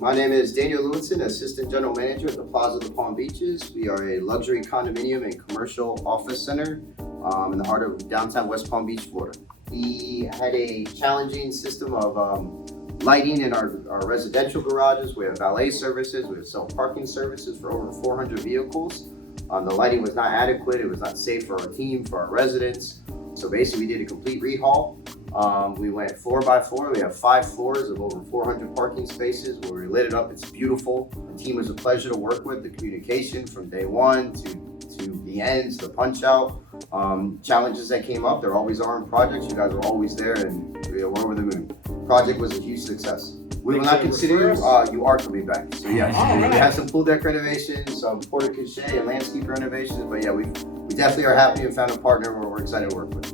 My name is Daniel Lewinson, Assistant General Manager at the Plaza of the Palm Beaches. We are a luxury condominium and commercial office center in the heart of downtown West Palm Beach, Florida. We had a challenging system of lighting in our residential garages. We have valet services, we have self-parking services for over 400 vehicles. The lighting was not adequate, it was not safe for our team, for our residents. So basically we did a complete rehaul. We went floor by floor. We have 5 floors of over 400 parking spaces where we lit it up. It's beautiful. The team was a pleasure to work with. The communication from day one to the ends, the punch out. Challenges that came up, there always are in projects. You guys were always there and we're over the moon. Project was a huge success. We will not consider you are coming back. So yes, we have some pool deck renovations, some porta cachet and landscape renovations, but yeah, we definitely are happy and found a partner where we're excited to work with.